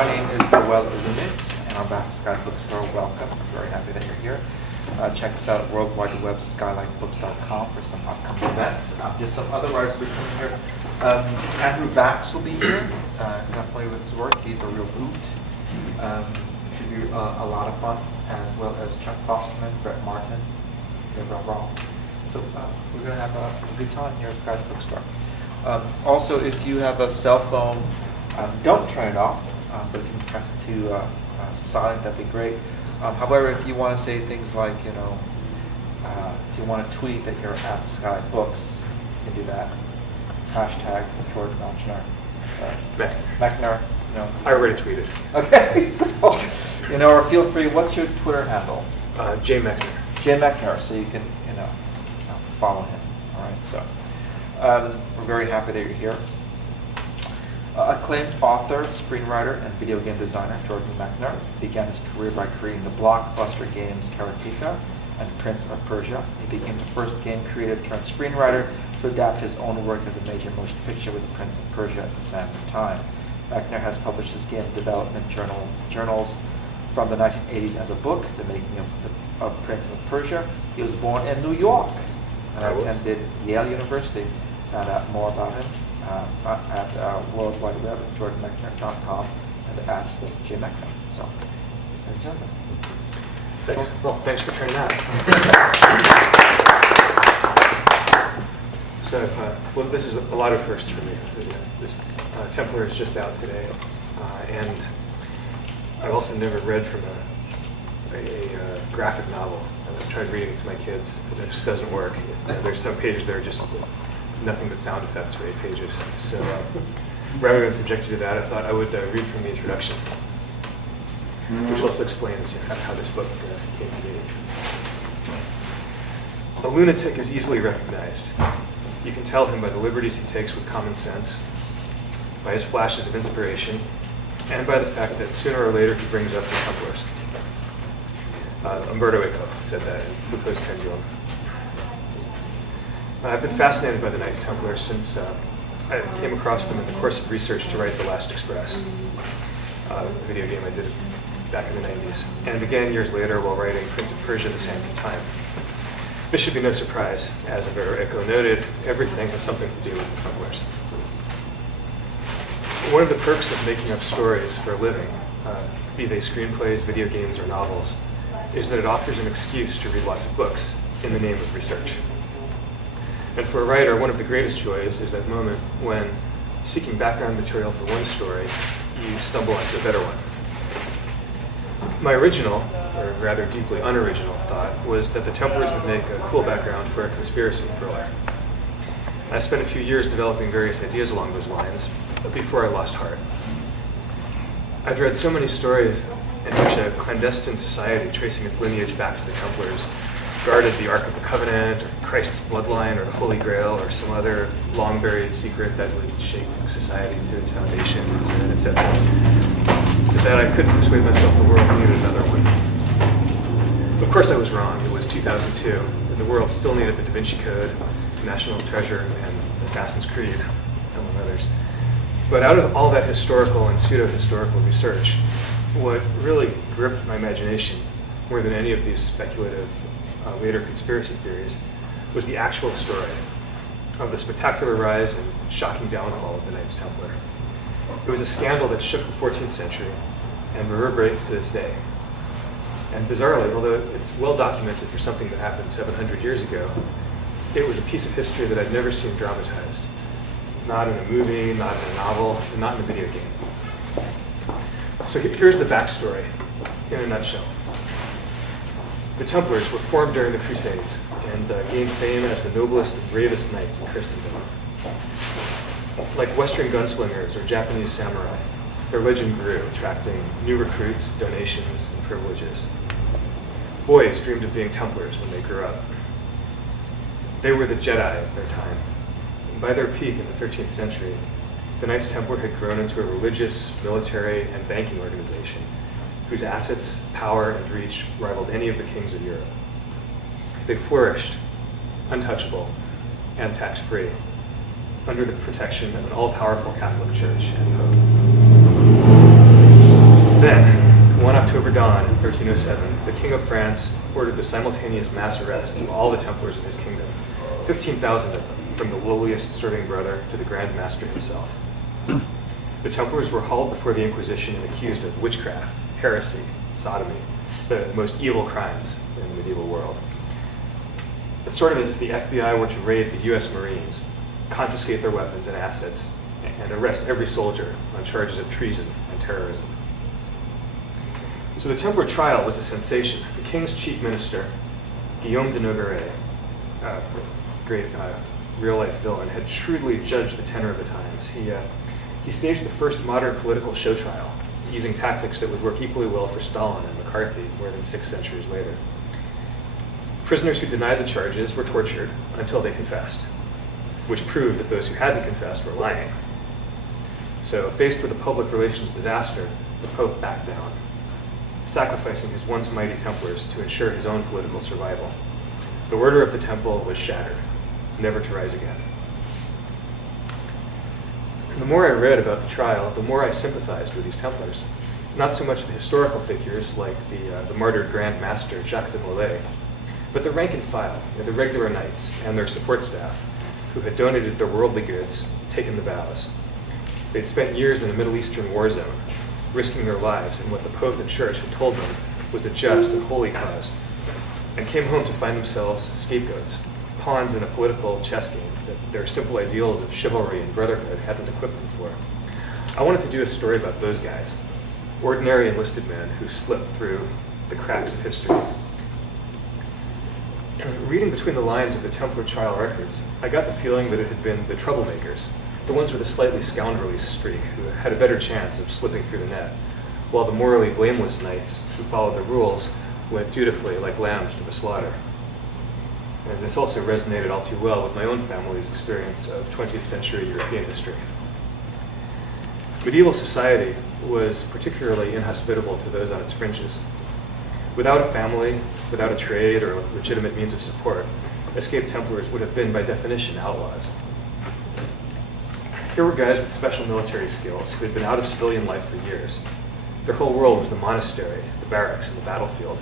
My name is Noel Illuminate, and on behalf of Skylight Bookstore, welcome. I'm very happy that you're here. Check us out at worldwideweb.skylightbooks.com for some upcoming events. Just some other writers will be coming here. Andrew Bax will be here. Definitely with his work. He's a real hoot. Should be a lot of fun, as well as Chuck Fosterman, Brett Martin, Gabriel Rawl. So we're going to have a good time here at Skylight Bookstore. Also, if you have a cell phone, don't turn it off, but if you can press it to silent, that'd be great. However, if you want to say things like, if you want to tweet that you're at Skylight Books, you can do that. Hashtag George Mechner. I already tweeted. Okay, so, or feel free, what's your Twitter handle? J Mechner. J Mechner, so you can, follow him. All right, so we're very happy that you're here. Acclaimed author, screenwriter, and video game designer Jordan Mechner began his career by creating the blockbuster games Karateka and Prince of Persia. He became the first game creator turned screenwriter to adapt his own work as a major motion picture with Prince of Persia at the Sands of Time. Mechner has published his game development journals from the 1980s as a book, The Making of Prince of Persia. He was born in New York and attended Yale University. Found out more about him at World Wide Web at jordanmechner.com and at jmechner. So, ladies and gentlemen. Thanks. Well, thanks for turning that. So, this is a lot of firsts for me. This Templar is just out today, and I've also never read from a graphic novel. I've tried reading it to my kids, but it just doesn't work. There's some pages that are just nothing but sound effects for 8 pages. So rather than subject you to that, I thought I would read from the introduction, which also explains how this book came to be. A lunatic is easily recognized. You can tell him by the liberties he takes with common sense, by his flashes of inspiration, and by the fact that sooner or later he brings up the Templars. Umberto Eco said that in Foucault's Pendulum. I've been fascinated by the Knights Templar since I came across them in the course of research to write The Last Express, a video game I did back in the 90s, and began years later while writing Prince of Persia, The Sands of Time. This should be no surprise. As Umberto Eco noted, everything has something to do with the Templars. One of the perks of making up stories for a living, be they screenplays, video games, or novels, is that it offers an excuse to read lots of books in the name of research. And for a writer, one of the greatest joys is that moment when, seeking background material for one story, you stumble onto a better one. My original, or rather deeply unoriginal, thought was that the Templars would make a cool background for a conspiracy thriller. I spent a few years developing various ideas along those lines, before I lost heart. I'd read so many stories in which a clandestine society tracing its lineage back to the Templars guarded the Ark of the Covenant, or Christ's bloodline, or the Holy Grail, or some other long-buried secret that would shake society to its foundations, etc. But that I couldn't persuade myself the world needed another one. Of course I was wrong. It was 2002, and the world still needed the Da Vinci Code, National Treasure, and Assassin's Creed, among others. But out of all that historical and pseudo-historical research, what really gripped my imagination more than any of these speculative later conspiracy theories was the actual story of the spectacular rise and shocking downfall of the Knights Templar. It was a scandal that shook the 14th century and reverberates to this day. And bizarrely, although it's well documented for something that happened 700 years ago, it was a piece of history that I'd never seen dramatized. Not in a movie, not in a novel, and not in a video game. So here's the backstory in a nutshell. The Templars were formed during the Crusades and gained fame as the noblest and bravest knights in Christendom. Like Western gunslingers or Japanese samurai, their legend grew, attracting new recruits, donations, and privileges. Boys dreamed of being Templars when they grew up. They were the Jedi of their time. And by their peak in the 13th century, the Knights Templar had grown into a religious, military, and banking organization whose assets, power, and reach rivaled any of the kings of Europe. They flourished, untouchable, and tax-free, under the protection of an all-powerful Catholic Church and Pope. Then, one October dawn in 1307, the King of France ordered the simultaneous mass arrest of all the Templars in his kingdom, 15,000 of them, from the lowliest serving brother to the Grand Master himself. The Templars were hauled before the Inquisition and accused of witchcraft, heresy, sodomy, the most evil crimes in the medieval world. It's sort of as if the FBI were to raid the US Marines, confiscate their weapons and assets, and arrest every soldier on charges of treason and terrorism. So the Templar trial was a sensation. The king's chief minister, Guillaume de Nogaret, great real-life villain, had shrewdly judged the tenor of the times. He staged the first modern political show trial, using tactics that would work equally well for Stalin and McCarthy more than 6 centuries later. Prisoners who denied the charges were tortured until they confessed, which proved that those who hadn't confessed were lying. So, faced with a public relations disaster, the Pope backed down, sacrificing his once mighty Templars to ensure his own political survival. The order of the Temple was shattered, never to rise again. And the more I read about the trial, the more I sympathized with these Templars. Not so much the historical figures like the martyred Grand Master Jacques de Molay, but the rank and file, the regular knights and their support staff, who had donated their worldly goods, taken the vows. They'd spent years in a Middle Eastern war zone, risking their lives in what the Pope and Church had told them was a just and holy cause, and came home to find themselves scapegoats, pawns in a political chess game that their simple ideals of chivalry and brotherhood hadn't equipped them for. I wanted to do a story about those guys, ordinary enlisted men who slipped through the cracks of history. Reading between the lines of the Templar trial records, I got the feeling that it had been the troublemakers, the ones with a slightly scoundrelly streak, who had a better chance of slipping through the net, while the morally blameless knights who followed the rules went dutifully like lambs to the slaughter. And this also resonated all too well with my own family's experience of 20th century European history. Medieval society was particularly inhospitable to those on its fringes. Without a family, without a trade or legitimate means of support, escaped Templars would have been by definition outlaws. Here were guys with special military skills who had been out of civilian life for years. Their whole world was the monastery, the barracks, and the battlefield.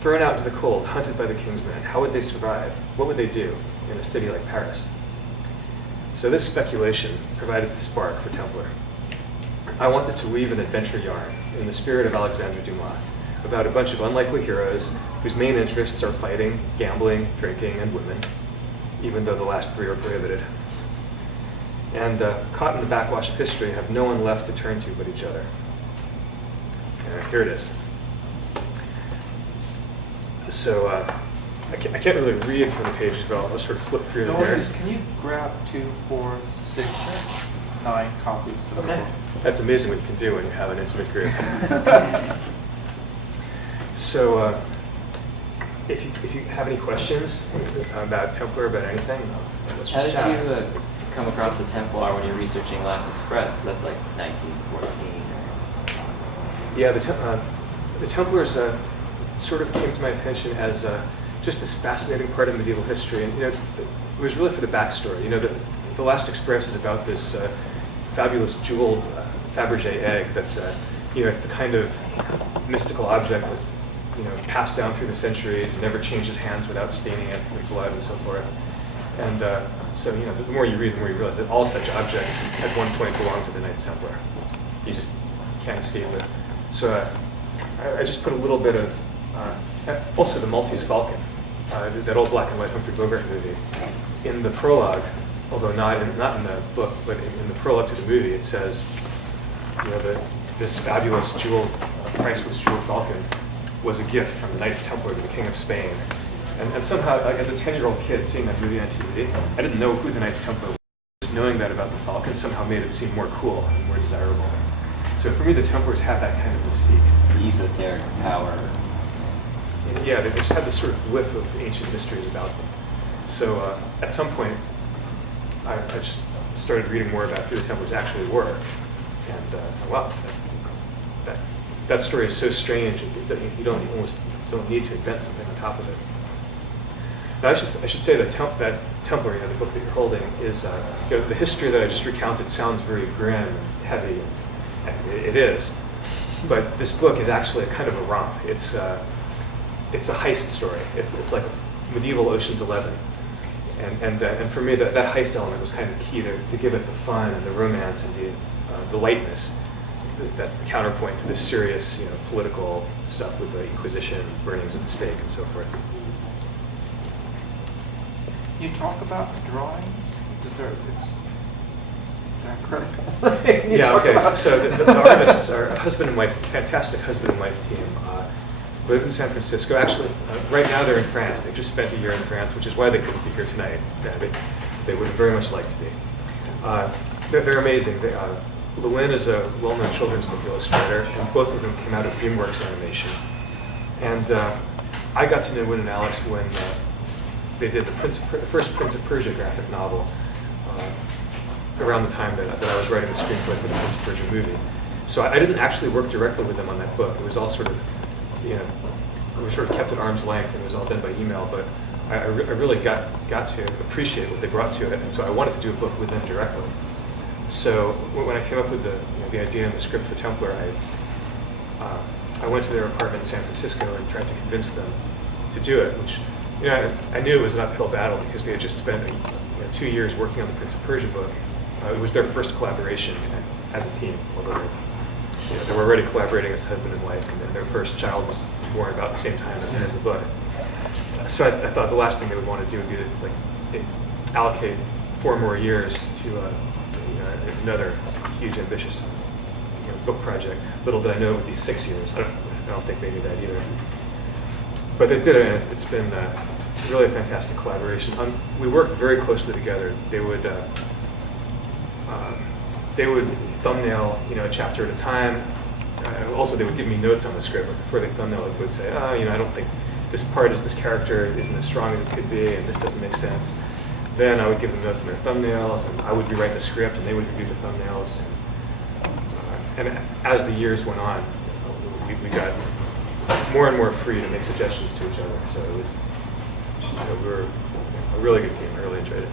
Thrown out into the cold, hunted by the king's men, how would they survive? What would they do in a city like Paris? So this speculation provided the spark for Templar. I wanted to weave an adventure yarn in the spirit of Alexandre Dumas about a bunch of unlikely heroes whose main interests are fighting, gambling, drinking, and women, even though the last 3 are prohibited. And caught in the backwash of history, have no one left to turn to but each other. Here it is. So I can't really read from the pages, but I'll sort of flip through them here. Can you grab 2, 4, 6, 9 copies of the book? That's amazing what you can do when you have an intimate group. So if you have any questions about Templar, about anything, let's How just did chat. you come across the Templar when you're researching Last Express? That's like 1914. Yeah, the Templars sort of came to my attention as just this fascinating part of medieval history, and it was really for the backstory. The Last Express is about this fabulous jeweled Fabergé egg that's it's the kind of mystical object that's passed down through the centuries, never changes hands without staining it with blood and so forth. And so the more you read, the more you realize that all such objects at one point belong to the Knights Templar. You just can't escape it. So I just put a little bit of also the Maltese Falcon, that old black and white Humphrey Bogart movie. In the prologue, although not in the book, but in the prologue to the movie, it says, this fabulous jeweled, priceless jeweled falcon was a gift from the Knights Templar to the King of Spain. And somehow, like, as a 10-year-old kid seeing that movie on TV, I didn't know who the Knights Templar was. Just knowing that about the falcon somehow made it seem more cool and more desirable. So for me, the Templars had that kind of mystique. The esoteric power. Yeah, they just had this sort of whiff of ancient mysteries about them. So at some point, I just started reading more about who the Templars actually were. And wow, that story is so strange, you almost don't need to invent something on top of it. Now, I should say that Templar, the book that you're holding, is the history that I just recounted sounds very grim and heavy, and it is. But this book is actually a kind of a romp. It's a heist story. It's like medieval Ocean's 11. And for me, that heist element was kind of key to give it the fun and the romance and the lightness. That's the counterpoint to this serious, political stuff with the Inquisition, burnings at the stake, and so forth. You talk about the drawings. They're incredible. Yeah. Okay. So the artists are a husband and wife, fantastic husband and wife team. Live in San Francisco. Actually, right now they're in France. They've just spent a year in France, which is why they couldn't be here tonight. They would have very much liked to be. They're amazing. Llewyn is a well-known children's book illustrator, and both of them came out of DreamWorks Animation. And I got to know Wynn and Alex when they did the first Prince of Persia graphic novel around the time that I was writing the screenplay for the Prince of Persia movie. So I didn't actually work directly with them on that book. It was all sort of, we sort of kept at arm's length, and it was all done by email. But I really got to appreciate what they brought to it, and so I wanted to do a book with them directly. So when I came up with the idea and the script for Templar, I went to their apartment in San Francisco and tried to convince them to do it, which I knew it was an uphill battle because they had just spent 2 years working on the Prince of Persia book. It was their first collaboration as a team, although they were already collaborating as husband and wife, and then their first child was born about the same time as the book. So I thought the last thing they would want to do would be to allocate 4 more years to another huge, ambitious book project. Little did I know it would be 6 years. I don't think they knew that either. But they did it, and it's been really a fantastic collaboration. We worked very closely together. They would thumbnail, a chapter at a time. Also, they would give me notes on the script. But before they thumbnail it, they would say, I don't think this character isn't as strong as it could be, and this doesn't make sense. Then I would give them notes on their thumbnails, and I would rewrite the script, and they would review the thumbnails. And as the years went on, we got more and more free to make suggestions to each other. So it was, we were a really good team. I really enjoyed it.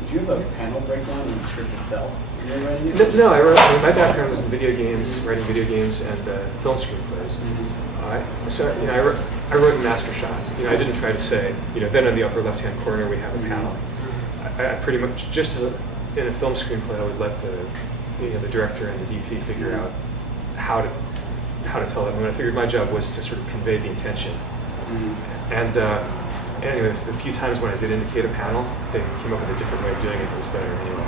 Did you have a panel breakdown in the script itself when you were writing it? No, my background was in video games, writing video games and film screenplays. So I wrote a master shot. I didn't try to say, then in the upper left-hand corner we have a panel. I pretty much, just as in a film screenplay, I would let the director and the DP figure out how to tell it. And I figured my job was to sort of convey the intention. And anyway, the few times when I did indicate a panel, they came up with a different way of doing it that was better anyway.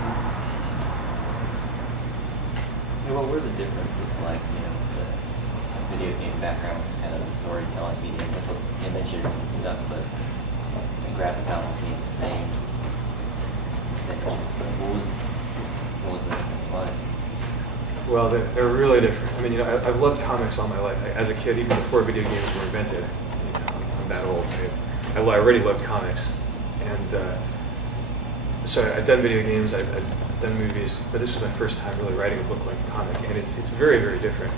What were the differences like, the video game background was kind of the storytelling medium with the images and stuff, but the graphic novels being the same. What was the difference like? Well, they're really different. I mean, I've loved comics all my life. As a kid, even before video games were invented, I'm that old. I already loved comics, and so I'd done video games, I'd done movies, but this was my first time really writing a book-length comic, and it's very, very different.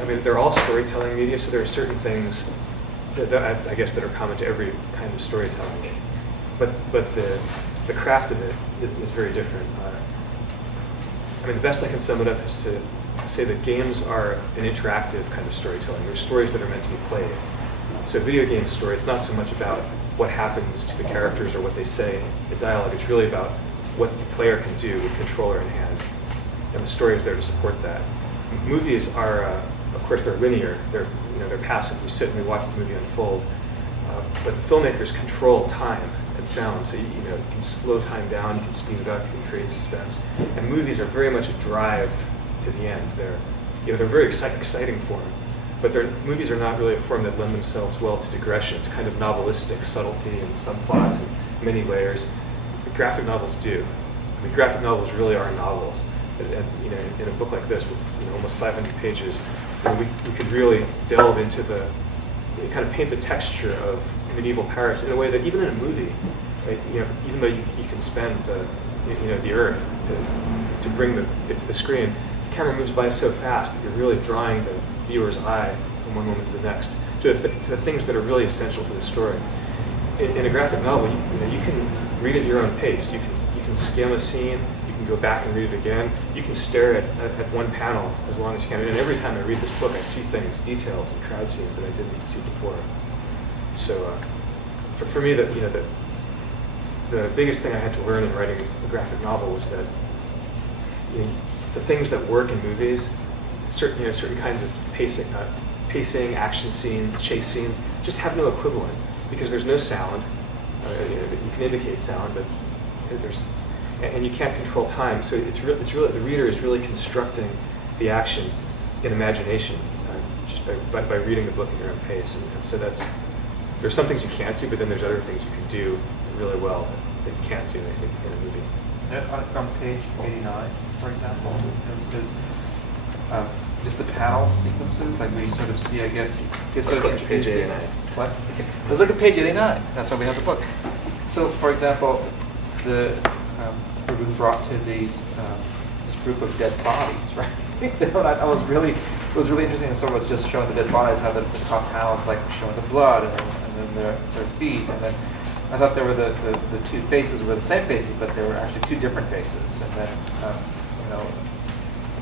I mean, they're all storytelling media, so there are certain things that I guess that are common to every kind of storytelling, but the craft of it is very different. I mean, the best I can sum it up is to say that games are an interactive kind of storytelling. They're stories that are meant to be played. So video game story, it's not so much about what happens to the characters or what they say in dialogue. It's really about what the player can do with controller in hand. And the story is there to support that. Movies are, of course, they're linear. They're passive. We sit and we watch the movie unfold. But the filmmakers control time and sound. So you can slow time down, you can speed it up, you can create suspense. And movies are very much a drive to the end. They're very exciting form. But movies are not really a form that lend themselves well to digression, to kind of novelistic subtlety and subplots and many layers. But graphic novels do. I mean, graphic novels really are novels. And in a book like this with almost 500 pages, we could really delve into kind of paint the texture of medieval Paris in a way that even in a movie, right, even though you can spend the earth to bring it to the screen, the camera moves by so fast that you're really drawing the viewer's eye from one moment to the next to the things that are really essential to the story. In a graphic novel, you can read at your own pace. You can skim a scene, you can go back and read it again, you can stare at one panel as long as you can. And every time I read this book, I see things, details, and crowd scenes that I didn't see before. So for me, the biggest thing I had to learn in writing a graphic novel was that the things that work in movies, certain kinds of pacing, action scenes, chase scenes, just have no equivalent because there's no sound. You can indicate sound, but and you can't control time. So it's really the reader is really constructing the action in imagination just by reading the book at your own pace. And so there's some things you can't do, but then there's other things you can do really well that you can't do in a movie. On page 89, for example, there's just the panel sequences, like we sort of see, I guess sort of page 89. What? Let's look at page 89. That's why we have the book. So, for example, we're being brought to this group of dead bodies, right? It was really interesting. And sort of just showing the dead bodies, how the top panels like showing the blood and then their feet, and then I thought there were the two faces were the same faces, but they were actually two different faces. And then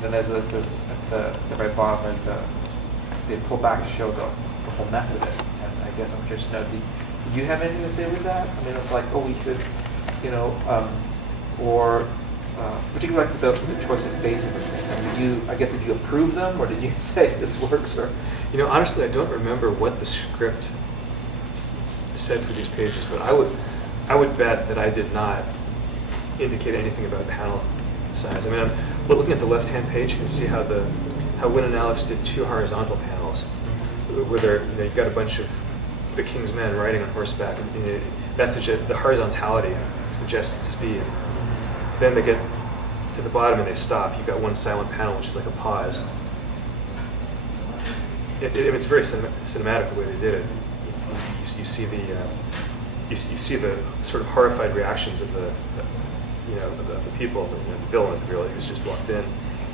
then there's this at the very bottom, they pull back to show the whole mess of it. And I guess I'm curious to know, did you have anything to say with that? I mean, it's like, we should, or particularly like the choice of faces and things. Did you approve them, or did you say this works? Or honestly, I don't remember what the script said for these pages, but I would bet that I did not indicate anything about panel size. I mean, but looking at the left-hand page, you can see how Wynn and Alex did two horizontal panels, where you've got a bunch of the King's men riding on horseback, and the horizontality suggests the speed. Then they get to the bottom and they stop. You've got one silent panel, which is like a pause. It's very cinematic the way they did it. You see the sort of horrified reactions of the people, the villain really who's just walked in,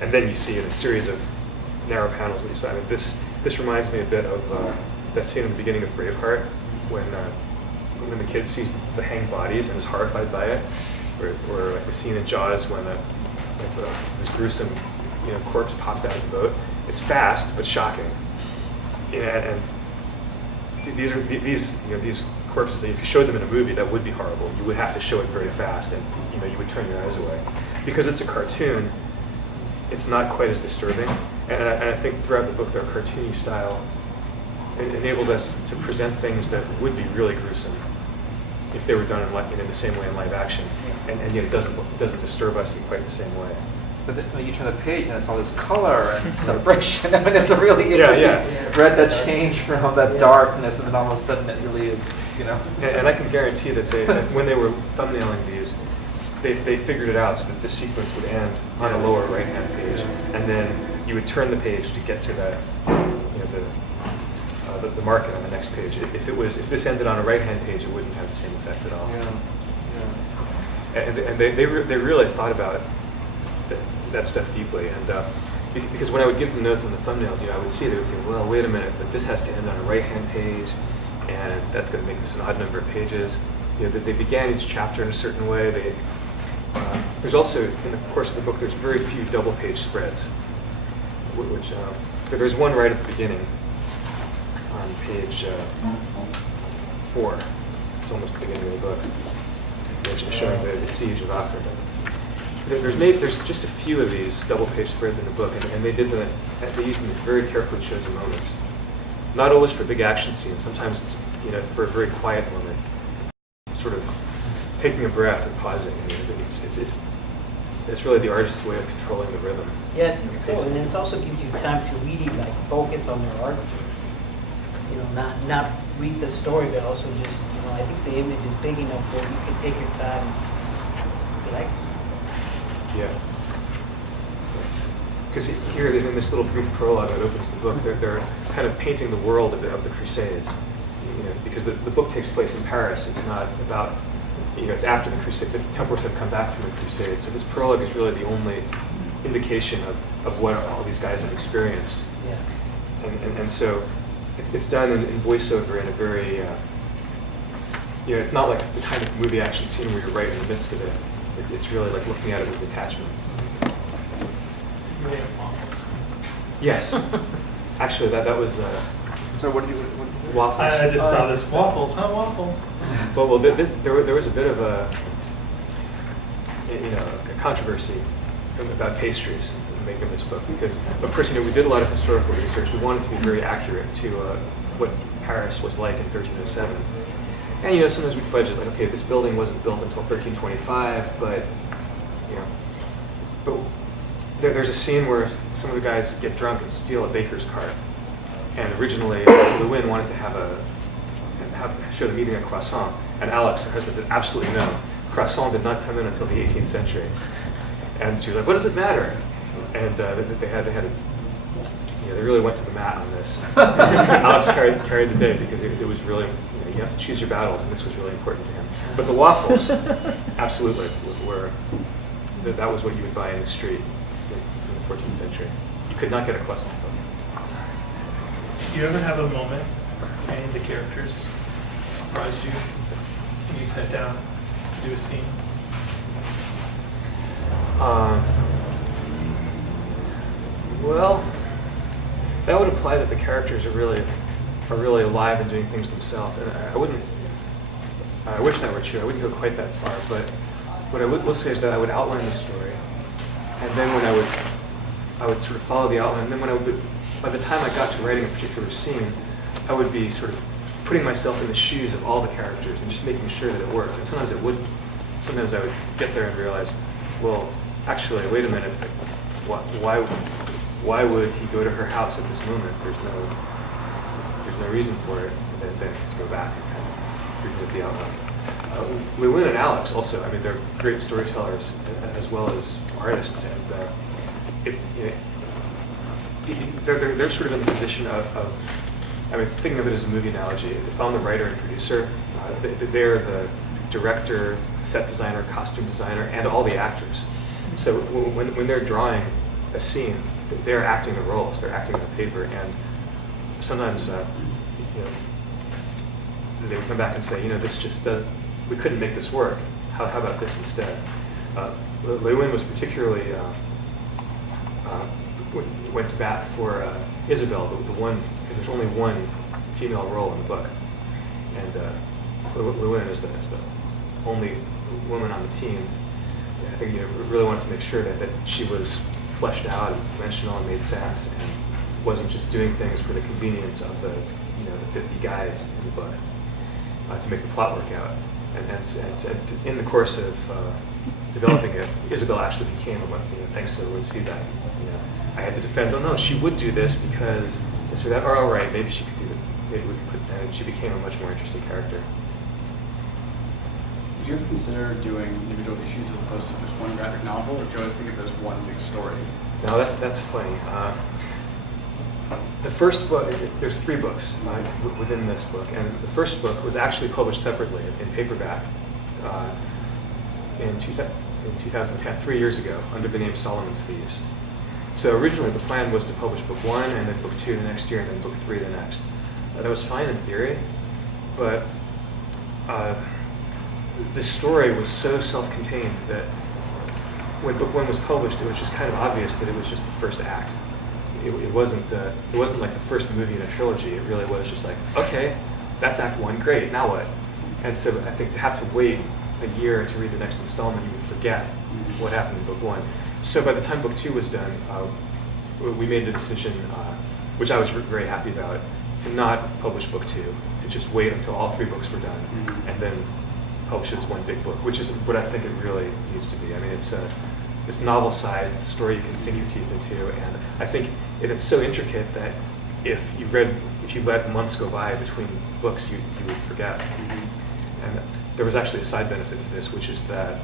and then you see in a series of narrow panels what you saw. I mean, this reminds me a bit of that scene in the beginning of Braveheart when the kid sees the hanged bodies and is horrified by it, or like the scene in Jaws when this gruesome corpse pops out of the boat. It's fast but shocking, and these corpses, if you showed them in a movie, that would be horrible. You would have to show it very fast, and you would turn your eyes away. Because it's a cartoon, it's not quite as disturbing. And I think throughout the book, their cartoony style enabled us to present things that would be really gruesome if they were done in the same way in live action, and yet it doesn't disturb us in quite the same way. But when you turn the page and it's all this color and celebration, I mean, it's a really interesting read that change from that darkness, and then all of a sudden it really is, And I can guarantee that when they were thumbnailing these, they figured it out so that the sequence would end on a lower right-hand page, and then you would turn the page to get to that, the market on the next page. If this ended on a right-hand page, it wouldn't have the same effect at all. And they really thought about that stuff deeply, and because when I would give them notes on the thumbnails, they would say, well, wait a minute, but this has to end on a right-hand page, and that's going to make this an odd number of pages. That they began each chapter in a certain way. There's also, in the course of the book, there's very few double-page spreads, which there's one right at the beginning on page 4. It's almost the beginning of the book, which is showing the siege of Acre. There's just a few of these double-page spreads in the book, and they used them in very carefully chosen moments. Not always for big action scenes. Sometimes it's for a very quiet moment. It's sort of taking a breath and pausing. I mean, it's really the artist's way of controlling the rhythm. Yeah, I think so. And then it also gives you time to really focus on their art. Not read the story, but also just I think the image is big enough where you can take your time. Yeah. Because here in this little brief prologue that opens the book, they're kind of painting the world of the Crusades. Because the book takes place in Paris. It's not about, it's after the Crusade. The Templars have come back from the Crusades. So this prologue is really the only indication of what all these guys have experienced. Yeah. And so it's done in voiceover in a very it's not like the kind of movie action scene where you're right in the midst of it. It's really like looking at it with detachment. Really have waffles. Yes. Actually, that was So what do you? waffles. I just saw this. Waffles, huh? Waffles. Well, there was a bit of a controversy about pastries in making this book because, of course, we did a lot of historical research. We wanted to be very accurate to what Paris was like in 1307. And sometimes we'd fudge it like, okay, this building wasn't built until 1325, but there's a scene where some of the guys get drunk and steal a baker's cart. And originally, Lewin wanted to show the meeting a croissant, and Alex, her husband, said absolutely no. Croissant did not come in until the 18th century. And she was like, "What does it matter?" And they really went to the mat on this. Alex carried the day because it was really, you have to choose your battles, and this was really important to him. But the waffles, absolutely, that was what you would buy in the street in the 14th century. You could not get a croissant. Do you ever have a moment any of the characters surprised you when you sat down to do a scene? Well, that would imply that the characters are really alive and doing things themselves. And I wish that were true. I wouldn't go quite that far. But what I will say is that I would outline the story, and then when I would sort of follow the outline. And then by the time I got to writing a particular scene, I would be sort of putting myself in the shoes of all the characters and just making sure that it worked. And sometimes it wouldn't. Sometimes I would get there and realize, well, actually, wait a minute. Why would he go to her house at this moment? There's no reason for it. And then to go back and kind of revisit the outline. Lewin and Alex also, they're great storytellers as well as artists, and they're sort of in the position of thinking of it as a movie analogy. If I'm the writer and producer, they're the director, set designer, costume designer, and all the actors. So when they're drawing a scene, they're acting the roles. They're acting on the paper, and sometimes they would come back and say, this just does. We couldn't make this work. How about this instead? Lewin was particularly went to bat for Isabel, the one, because there's only one female role in the book, and Lewin is the only woman on the team. I think really wanted to make sure that she was fleshed out and dimensional and made sense, and wasn't just doing things for the convenience of the 50 guys in the book to make the plot work out. And in the course of developing it, Isabel actually became thanks to Lewin's feedback. I had to defend. Oh no, she would do this because this or that. Or all right, maybe she could do it. Maybe we could put. And she became a much more interesting character. Did you ever consider doing individual issues as opposed to just one graphic novel, or do you always think of it as one big story? No, that's funny. The first book, there's 3 books within this book, and the first book was actually published separately in paperback in 2010, 3 years ago, under the name Solomon's Thieves. So originally the plan was to publish book 1, and then book 2 the next year, and then book 3 the next. That was fine in theory, but this story was so self-contained that when book 1 was published, it was just kind of obvious that it was just the first act. It wasn't like the first movie in a trilogy. It really was just like, okay, that's act 1, great, now what? And so I think to have to wait a year to read the next installment, you would forget what happened in book 1. So by the time book 2 was done, we made the decision, which I was very happy about, to not publish book 2, to just wait until all 3 books were done, and then publish it as one big book, which is what I think it really needs to be. It's novel-sized, it's a story you can sink your teeth into, and I think it's so intricate that if you let months go by between books, you would forget. And there was actually a side benefit to this, which is that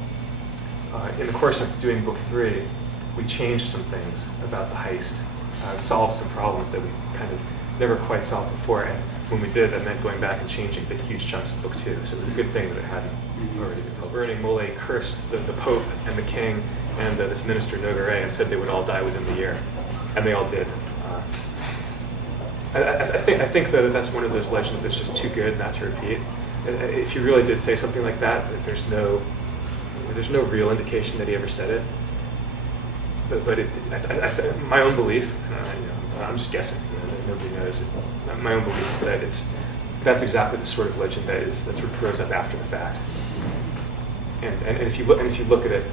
in the course of doing book 3, we changed some things about the heist, solved some problems that we kind of never quite solved before, and when we did, that meant going back and changing big, huge chunks of book 2. So it was a good thing that it hadn't already been published. Burning Mole cursed the Pope and the King and this minister Nogaret and said they would all die within the year, and they all did. I think that that's one of those legends that's just too good not to repeat. if he really did say something like that, there's no real indication that he ever said it. But my own belief, I'm just guessing, nobody knows it. My own belief is that that's exactly the sort of legend that sort of grows up after the fact. And if you look at it,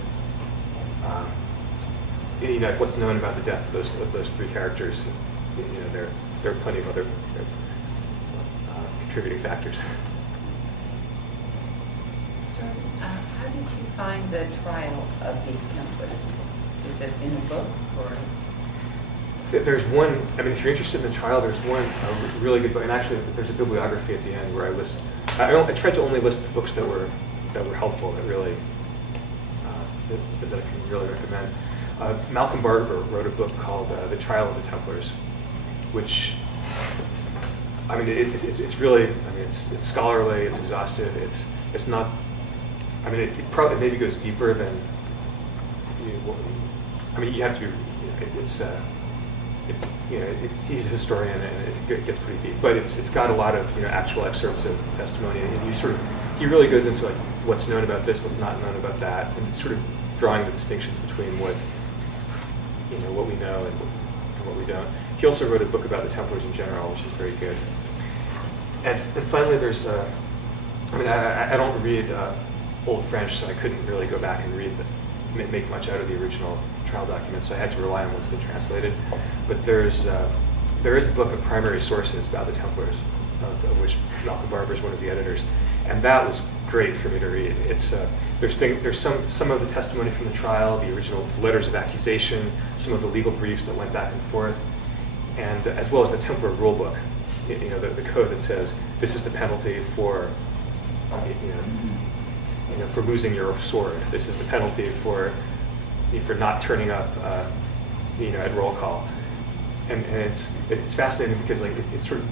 like what's known about the death of those three characters, there are plenty of other contributing factors. Jordan, how did you find the trial of these Templars? Is it in the book, or? There's one, if you're interested in the trial, there's one really good book, and actually there's a bibliography at the end where I list, I tried to only list the books that were helpful, that really, that I can really recommend. Malcolm Barber wrote a book called The Trial of the Templars, which, it's really, it's scholarly, it's exhaustive, it's not, it probably maybe goes deeper than, you have to be, he's a historian and it gets pretty deep, but it's got a lot of actual excerpts of testimony, and he really goes into like what's known about this, what's not known about that, and sort of drawing the distinctions between what we know and what we don't. He also wrote a book about the Templars in general, which is very good. And finally, there's I don't read Old French, so I couldn't really go back and make much out of the original trial documents, so I had to rely on what's been translated. But there is a book of primary sources about the Templars, of which Malcolm Barber is one of the editors, and that was great for me to read. There's some of the testimony from the trial, the original letters of accusation, some of the legal briefs that went back and forth, and as well as the Templar rule book, the code that says this is the penalty for for losing your sword. This is the penalty for not turning up at roll call, and it's fascinating because it's sort of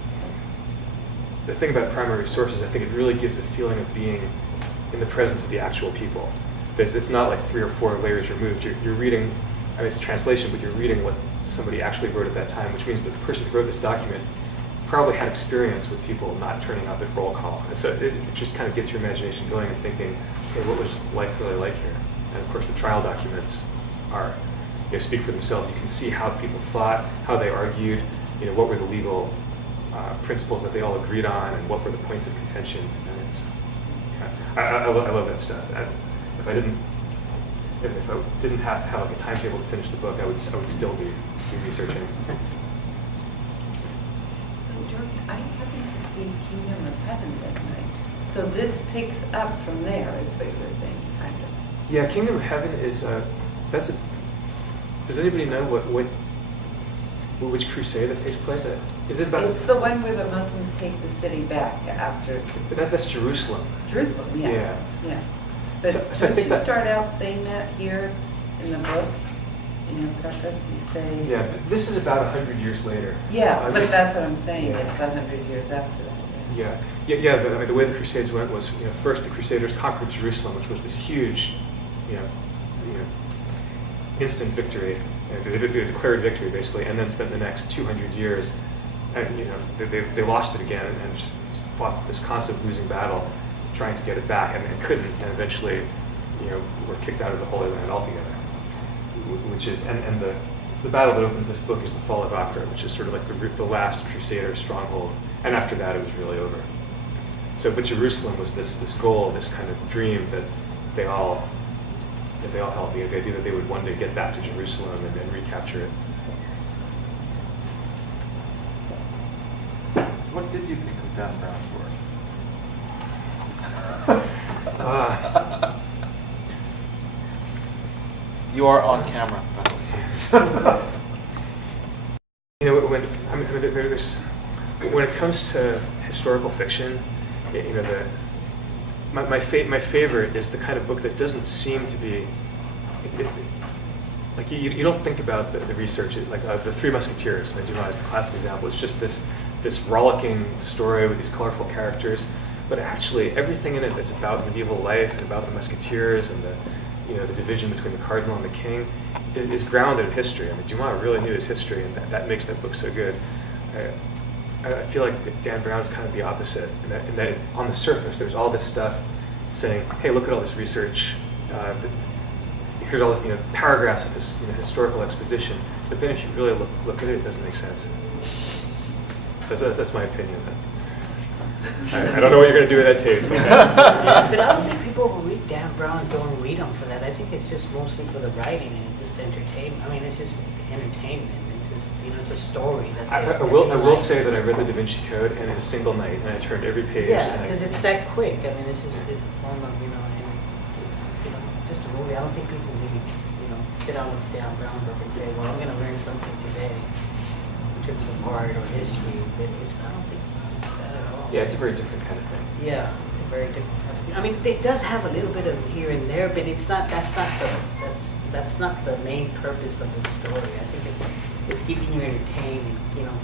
the thing about primary sources. I think it really gives a feeling of being in the presence of the actual people. It's not like 3 or 4 layers removed. You're reading, it's a translation, but you're reading what somebody actually wrote at that time, which means that the person who wrote this document probably had experience with people not turning up at roll call. And so it just kind of gets your imagination going and thinking, hey, what was life really like here? And of course the trial documents are, speak for themselves. You can see how people thought, how they argued, what were the legal principles that they all agreed on, and what were the points of contention. And I love that stuff. If I didn't have like a timetable to finish the book, I would still be researching. So Jordan, I happened to see Kingdom of Heaven that night. So this picks up from there, is what you were saying, kind of. Yeah, Kingdom of Heaven is does anybody know which crusade that takes place? Is it about? It's the one where the Muslims take the city back after. That's Jerusalem. Jerusalem, yeah. But so I don't think you that start out saying that here in the book? In your preface, you say. Yeah, this is about 100 years later. Yeah, but that's what I'm saying. It's 100 years after that. Yeah. But, the way the Crusades went was, first the Crusaders conquered Jerusalem, which was this huge, instant victory. They declared victory basically, and then spent the next 200 years, and they lost it again, and just fought this constant losing battle, trying to get it back, and couldn't, and eventually, were kicked out of the Holy Land altogether. Which is, and the battle that opens this book is the fall of Acre, which is sort of like the last Crusader stronghold, and after that it was really over. So, but Jerusalem was this goal, this kind of dream that they all held. The idea that they would one day get back to Jerusalem and then recapture it. What did you think of Dan Brown's work? You are on camera. When it comes to historical fiction, my favorite is the kind of book that doesn't seem to be like you don't think about the research. Like the Three Musketeers, Dumas is the classic example. It's just this rollicking story with these colorful characters, but actually everything in it that's about medieval life and about the musketeers and the division between the cardinal and the king is grounded in history. Dumas really knew his history, and that makes that book so good. I feel like Dan Brown's kind of the opposite, in that on the surface there's all this stuff saying, hey, look at all this research. Here's all this, paragraphs of this historical exposition. But then if you really look at it, it doesn't make sense. That's my opinion. I don't know what you're going to do with that tape. But But I don't think people who read Dan Brown don't read him for that. I think it's just mostly for the writing and just entertainment. I mean, it's just entertainment. It's just, it's a story. I will say that I read the Da Vinci Code and in a single night, and I turned every page. Yeah, because it's that quick. I mean, it's a form of, and it's, it's just a movie. I don't think people really, sit down with Dan Brown book and say, well, I'm going to learn something today in terms of art or history. But I don't think it's that at all. Yeah, it's a very different kind of thing. Yeah, it's a very different kind of thing. I mean, it does have a little bit of here and there, but it's not. That's not the main purpose of the story. I think it's keeping you entertained,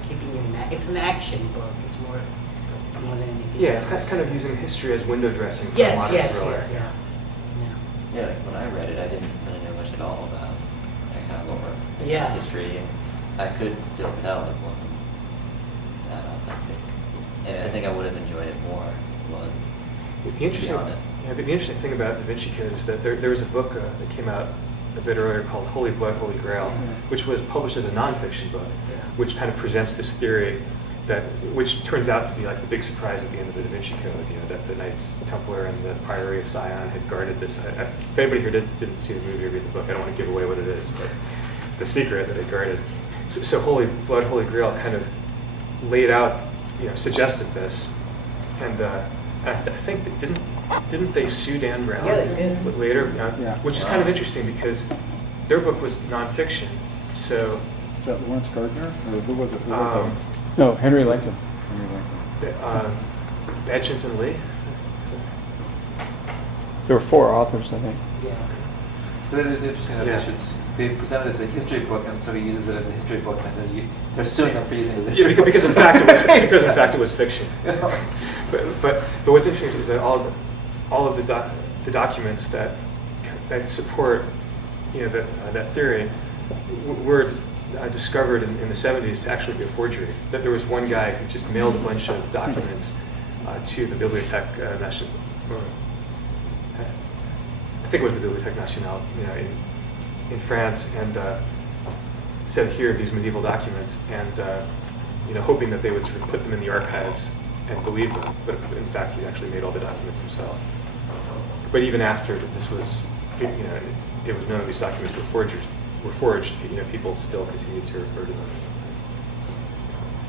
keeping you in. It's an action book. It's more than anything. Yeah, else. it's kind of using history as window dressing for Yes, modern yes, thriller. yes, yeah. Yeah, like when I read it, I didn't really know much at all about that kind of lore, Yeah. history, and I could still tell it wasn't that authentic. And I think I would have enjoyed it more was, The interesting, honest. the interesting thing about Da Vinci Code is that there was a book that came out a bit earlier called Holy Blood, Holy Grail, which was published as a nonfiction book, Yeah. which kind of presents this theory which turns out to be like the big surprise at the end of the Da Vinci Code, that the Knights Templar and the Priory of Sion had guarded this. If anybody here didn't see the movie or read the book, I don't want to give away what it is, but the secret that they guarded. So Holy Blood, Holy Grail kind of laid out, suggested this, and I think that didn't they sue Dan Brown Yeah, they did. later? Yeah. Which is kind of interesting because their book was nonfiction, so. Is that Lawrence Gardner? Or who was it? Who was Um, it? No, Henry Lincoln. Henry Lincoln. Edgerton Lee. There were 4 authors, I think. Yeah. But it is interesting that Yeah. they present it as a history book, and so he uses it as a history book, and says they're suing them for using it as a Yeah, history because in book. fact it was fiction. But what's interesting is that all of the documents that support that theory were discovered in the 70s to actually be a forgery. That there was one guy who just mailed a bunch of documents to the Bibliothèque Nationale. I think it was the Bibliothèque Nationale, in France, and said, here are these medieval documents, and hoping that they would sort of put them in the archives and believe them. But in fact, he actually made all the documents himself. But even after this was, it was known that these documents were forged, people still continued to refer to them.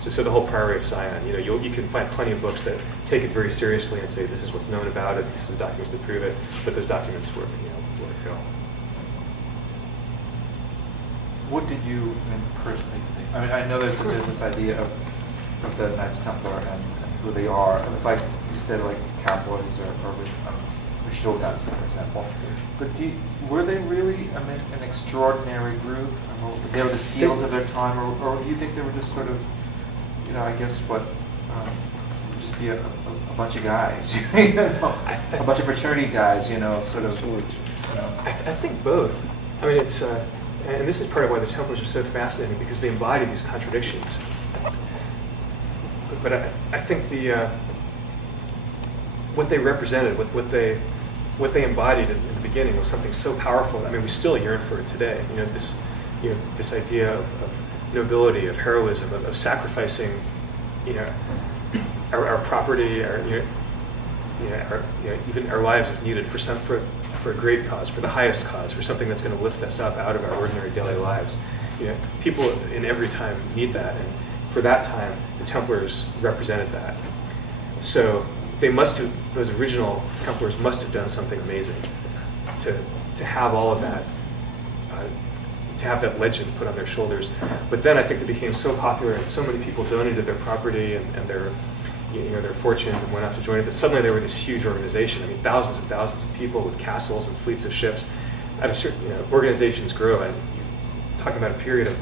So the whole Priory of Sion, you can find plenty of books that take it very seriously and say this is what's known about it, these are the documents that prove it, but those documents were, were a kill. What did you personally think? I mean, I know there's this idea of the Knights Templar and who they are. And like you said, like cowboys or shoguns, for example. But were they really an extraordinary group? They were the seals of their time, or do you think they were just sort of, I guess just be a bunch of guys, a bunch of fraternity guys, sort of. I think both. I mean, it's, and this is part of why the Templars are so fascinating, because they embody these contradictions. But I think what they represented, what they embodied in the beginning was something so powerful. I mean, we still yearn for it today. This idea of nobility, of heroism, of sacrificing, our property, even our lives if needed for a great cause, for the highest cause, for something that's going to lift us up out of our ordinary daily lives. People in every time need that, and for that time, the Templars represented that. So those original Templars must have done something amazing to have all of that, to have that legend put on their shoulders. But then I think they became so popular, and so many people donated their property and their their fortunes and went off to join it, that suddenly they were this huge organization. I mean, thousands and thousands of people with castles and fleets of ships. At a certain, organizations grow, and you're talking about a period of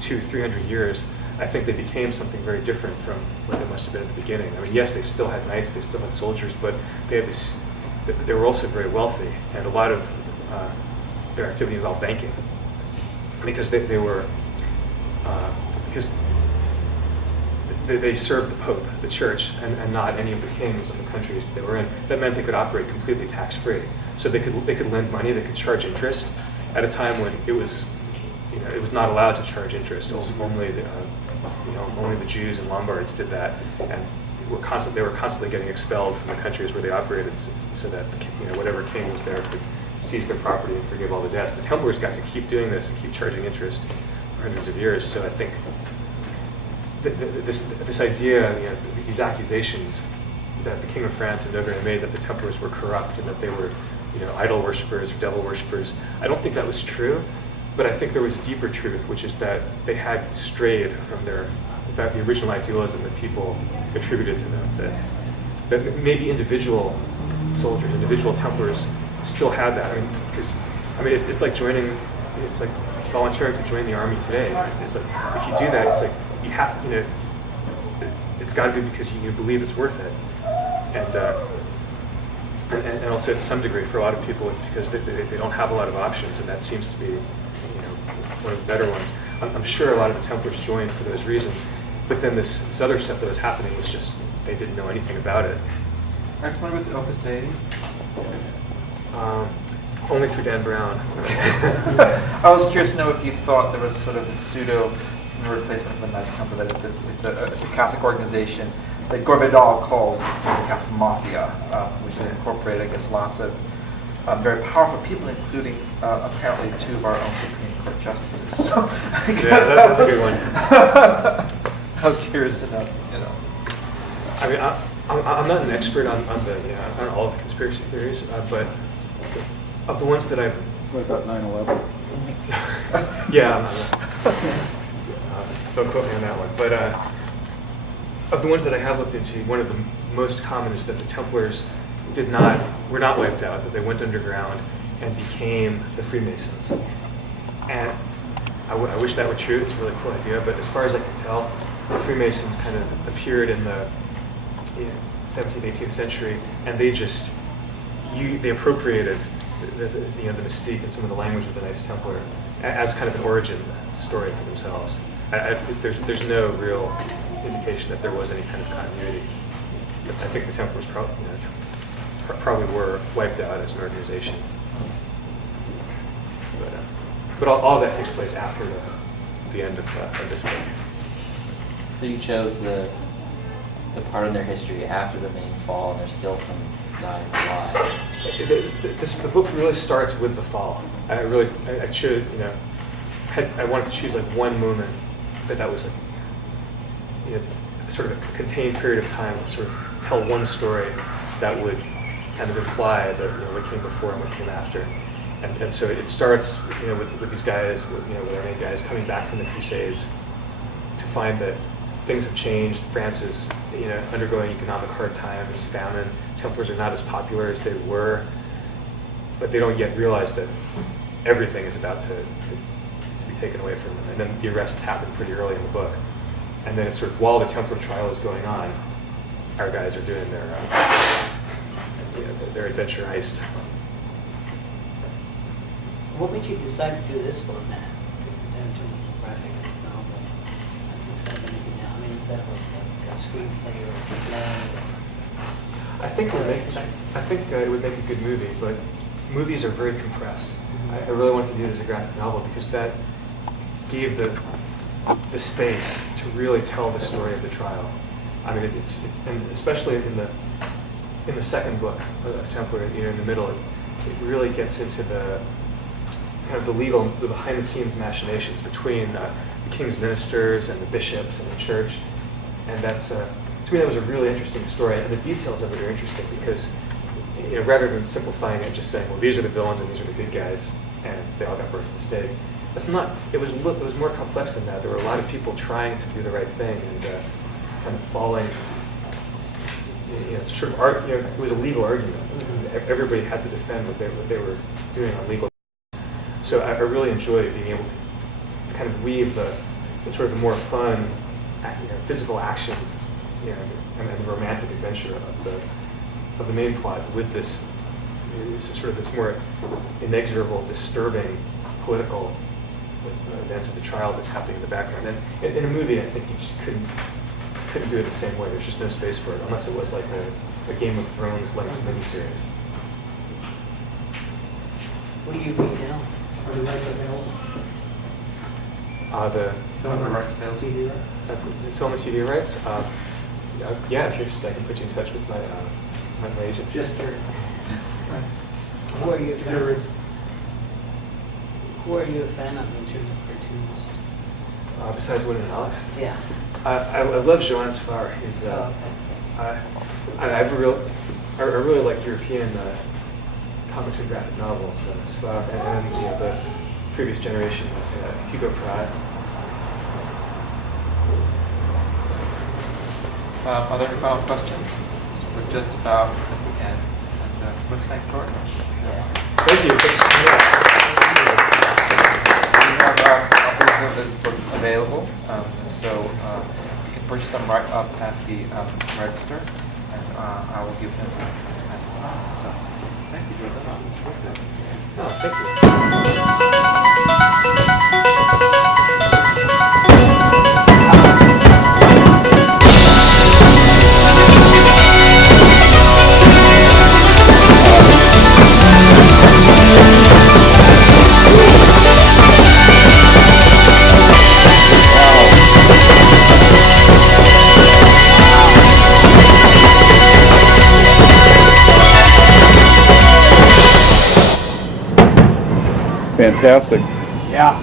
200-300 years. I think they became something very different from what they must have been at the beginning. I mean, yes, they still had knights, they still had soldiers, but they were also very wealthy, and a lot of their activity involved banking, because they they served the Pope, the Church, and not any of the kings of the countries they were in. That meant they could operate completely tax-free. So they could lend money, they could charge interest at a time when it was not allowed to charge interest. Only the Jews and Lombards did that, and they were constantly getting expelled from the countries where they operated, so that whatever king was there could seize their property and forgive all the debts. The Templars got to keep doing this and keep charging interest for hundreds of years. So I think this idea, these accusations that the King of France and Notre Dame made that the Templars were corrupt and that they were idol worshippers or devil worshippers, I don't think that was true. But I think there was a deeper truth, which is that they had strayed from the original idealism that people attributed to them. That maybe individual soldiers, individual Templars, still had that. It's like volunteering to join the army today. It's like if you do that, it's like you have, it's got to be because you believe it's worth it, and also to some degree for a lot of people it's because they don't have a lot of options, and that seems to be one of the better ones. I'm sure a lot of the Templars joined for those reasons, but then this other stuff that was happening was just they didn't know anything about it. Are you familiar with the Opus Dei? Only through Dan Brown. I was curious to know if you thought there was sort of a pseudo replacement for the Knights Templar, that it's a Catholic organization that Gore Vidal calls the Catholic Mafia, which has incorporated, I guess, lots of very powerful people, including apparently two of our own Supreme Court justices. So, that's a good one. I was curious to know. I'm not an expert on all of the conspiracy theories, but of the ones that I've... What about 9/11? Yeah, I'm not... don't quote me on that one. But of the ones that I have looked into, one of the most common is that the Templars were not wiped out, that they went underground and became the Freemasons. And I wish that were true. It's a really cool idea. But as far as I can tell, the Freemasons kind of appeared in the 17th, 18th century, and they appropriated the mystique and some of the language of the Knights Templar as kind of an origin story for themselves. There's no real indication that there was any kind of continuity. I think the Templars probably were wiped out as an organization. But all that takes place after the end of this book. So you chose the part in their history after the main fall, and there's still some guys alive. The book really starts with the fall. I chose, I wanted to choose like one moment that was like, sort of a contained period of time to sort of tell one story that would kind of imply that what came before and what came after. And so it starts with these guys, with our main guys coming back from the Crusades to find that things have changed. France is undergoing economic hard times, famine. Templars are not as popular as they were, but they don't yet realize that everything is about to be taken away from them. And then the arrests happen pretty early in the book. And then it's sort of while the Templar trial is going on, our guys are doing their adventure heist. What made you decide to do this format? In terms of graphic novel? Instead of anything else? I mean, instead of a screenplay or a play? I think it would make a good movie, but movies are very compressed. I really wanted to do it as a graphic novel because that gave the space to really tell the story of the trial. I mean, and especially in the second book of Templar, in the middle, it really gets into the kind of the behind-the-scenes machinations between the king's ministers and the bishops and the church, and that's to me that was a really interesting story. And the details of it are interesting because rather than simplifying it, just saying, well, these are the villains and these are the good guys, and they all got burnt at the stake. That's not. It was more complex than that. There were a lot of people trying to do the right thing and kind of falling. Sort of it was a legal argument. Everybody had to defend what they were doing on legal. So I really enjoyed being able to kind of weave some sort of a more fun, physical action, and the romantic adventure of the main plot with this sort of this more inexorable, disturbing political events of the trial that's happening in the background. And in a movie, I think you just couldn't couldn't do it the same way. There's just no space for it, unless it was like a Game of Thrones like miniseries. What do you read now? Are the rights available? The Film and rights available. TV, right? the film and TV rights. Yeah, if you're interested, I can put you in touch with my my agent. Just curious. Who are you a If fan there of? were- Who are you a fan of in terms of cartoons? Besides Win and Alex, Yeah. I love Joanne Sfar. He's I really like European comics and graphic novels. Sfar and the previous generation, like Hugo Pratt. Are there any final questions? We're just about at the end. And let's thank Jordan. Thank you. We have copies of this book available, so you can purchase them right up at the register, and I will give them at the sign. So, thank you, Jordan. No, thank you. Fantastic. Yeah.